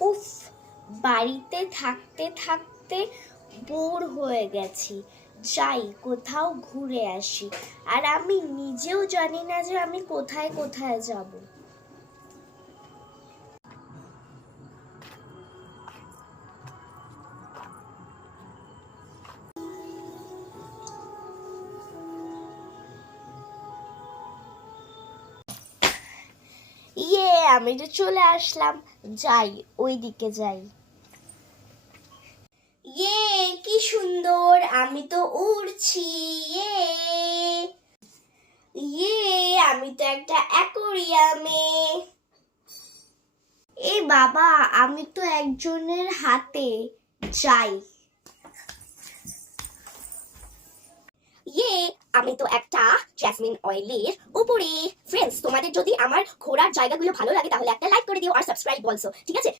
উফ, বাড়িতে থাকতে থাকতে বোর হয়ে গেছি, যাই কোথাও ঘুরে আসি। আর আমি নিজেও জানি না যে আমি কোথায় কোথায় যাব। আমি তো চলে আসলাম, যাই ওই দিকে যাই। কি সুন্দর, আমি তো উড়ছি। আমি তো একটা অ্যাকোরিয়ামে। বাবা, আমি তো একজনের হাতে, যাই। আমি তো একটা জেসমিন অয়েলের উপরে। ফ্রেন্ডস, তোমাদের যদি আমার ঘোরার জায়গাগুলো ভালো লাগে তাহলে একটা লাইক করে দিও আর সাবস্ক্রাইব বলছো, ঠিক আছে?